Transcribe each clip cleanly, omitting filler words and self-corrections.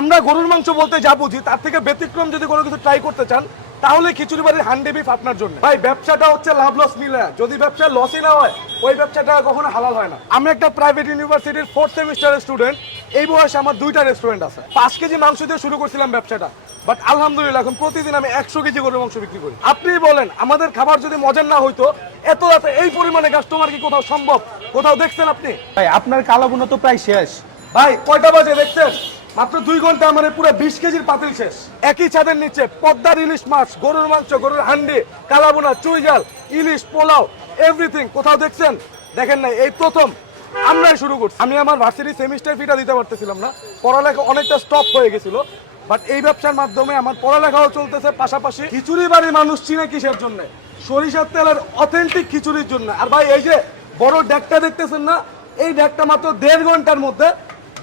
আমরা গরুর মাংস বলতে যা বুঝি তার থেকে ব্যতিক্রম যদি কোনো কিছু ট্রাই করতে চান তাহলে খিচুড়ি বাড়ির হান্ডি বিফ আপনার জন্য। ভাই ব্যবসাটা হচ্ছে লাভ লস মিলে, যদি ব্যবসা লসই না হয় ওই ব্যবসাটা কখনো হালাল হয় না। আমি একটা প্রাইভেট ইউনিভার্সিটির 4th সেমিস্টারের স্টুডেন্ট। এই বয়সে আমার 2টা রেস্টুরেন্ট আছে। 5 কেজি মাংস দিয়ে শুরু করছিলাম ব্যবসাটা, বাট আলহামদুলিল্লাহ এখন প্রতিদিন আমি 100 কেজি গরুর মাংস বিক্রি করি। আপনি বলেন আমাদের খাবার যদি মজার না হইতো, এত রাতে এই পরিমাণে কাস্টমার কি কোথাও সম্ভব? কোথাও দেখছেন আপনি? ভাই আপনার কালো বোনা তো প্রায় শেষ। ভাই কয়টা বাজে দেখছেন? মাত্র 2 ঘন্টা আমার পুরো 20 কেজির পাতিল শেষ। একই ছাদের নিচে পদ্মার ইলিশ মাছ, গরুর মাংস, গরুর হান্ডি, কালাবোনা, চুইঝাল, ইলিশ, পোলাও, এভরিথিং কোথাও দেখছেন? দেখেন না, এই প্রথম আমরাই শুরু করছি। আমি আমার ভার্সিটি সেমিস্টার ফিটা দিতে পারতেছিলাম না, পড়ালেখা অনেকটা স্টপ হয়ে গেছিল, বাট এই ব্যবসার মাধ্যমে আমার পড়ালেখাও চলতেছে, পাশাপাশি খিচুড়ি বাড়ির মানুষ চিনে কিসের জন্য? সরিষার তেলের অথেন্টিক খিচুড়ির জন্য। আর ভাই এই যে বড় ডেকটা দেখতেছেন না, এই ডেকটা মাত্র 1.5 ঘন্টার মধ্যে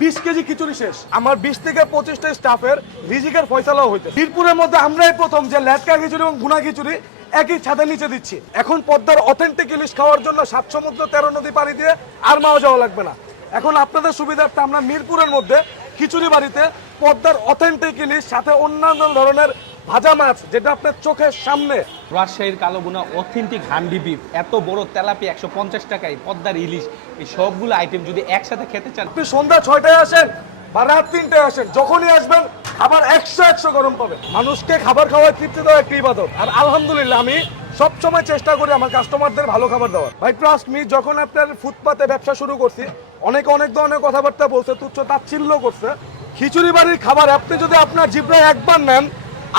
20 কেজি খিচুড়ি শেষ। আমার 20 থেকে 25টা স্টাফের রিজিকের ফয়সালাও হইতে। বীরপুরের মধ্যে আমরাই প্রথম যে লেটকা খিচুড়ি এবং ভুনা খিচুড়ি একই ছাদের নিচে দিচ্ছি। এখন পদ্মার অথেন্টিক ইলিশ খাওয়ার জন্য 7 সমুদ্র 13 নদী পাড়ি দিয়ে আর মাও যাওয়া লাগবে না। এখন আপনাদের সুবিধার্থে আমরা মিরপুরের মধ্যে খিচুড়ি বাড়িতে পদ্মার অথেন্টিক ইলিশ সাথে অন্যান্য ধরনের ভাজা মাছ, যেটা আপনার চোখের সামনে। রাজশাহীর কালো বোনা অথেন্টিক হান্ডি বিফ, এত বড় তেলাপি 150 টাকায়, পদ্মার ইলিশ, এই সবগুলো আইটেম যদি একসাথে খেতে চান, আপনি সন্ধ্যা 6টায় আসেন বা রাত 3টায় আসেন, যখনই আসবেন খাবার 100 গরম পাবে। মানুষকে খাবার খাওয়ার তৃপ্তি দেওয়া একটি ইবাদত, আর আলহামদুলিল্লাহ আমি সবসময় চেষ্টা করি আমার কাস্টমারদের ভালো খাবার দেওয়ার। ভাই ট্রাস্ট মি, যখন আপনার ফুটপাতে ব্যবসা শুরু করছি অনেক ধরনের কথাবার্তা বলছে, তুচ্ছ তাচ্ছিল্য করছে। খিচুড়ি বাড়ির খাবার আপনি যদি আপনার জিভরায় একবার নেন,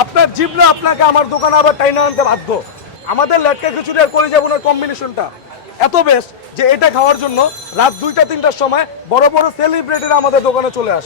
আপনার জিভরা আপনাকে আমার দোকানে আবার টাইনা আনতে বাধ্য। আমাদের লেটকা খিচুড়ি আর করে যাবো না কম্বিনেশনটা এত বেস্ট যে এটা খাওয়ার জন্য রাত 2টা 3টার সময় বড় বড় সেলিব্রিটিরা আমাদের দোকানে চলে আসে।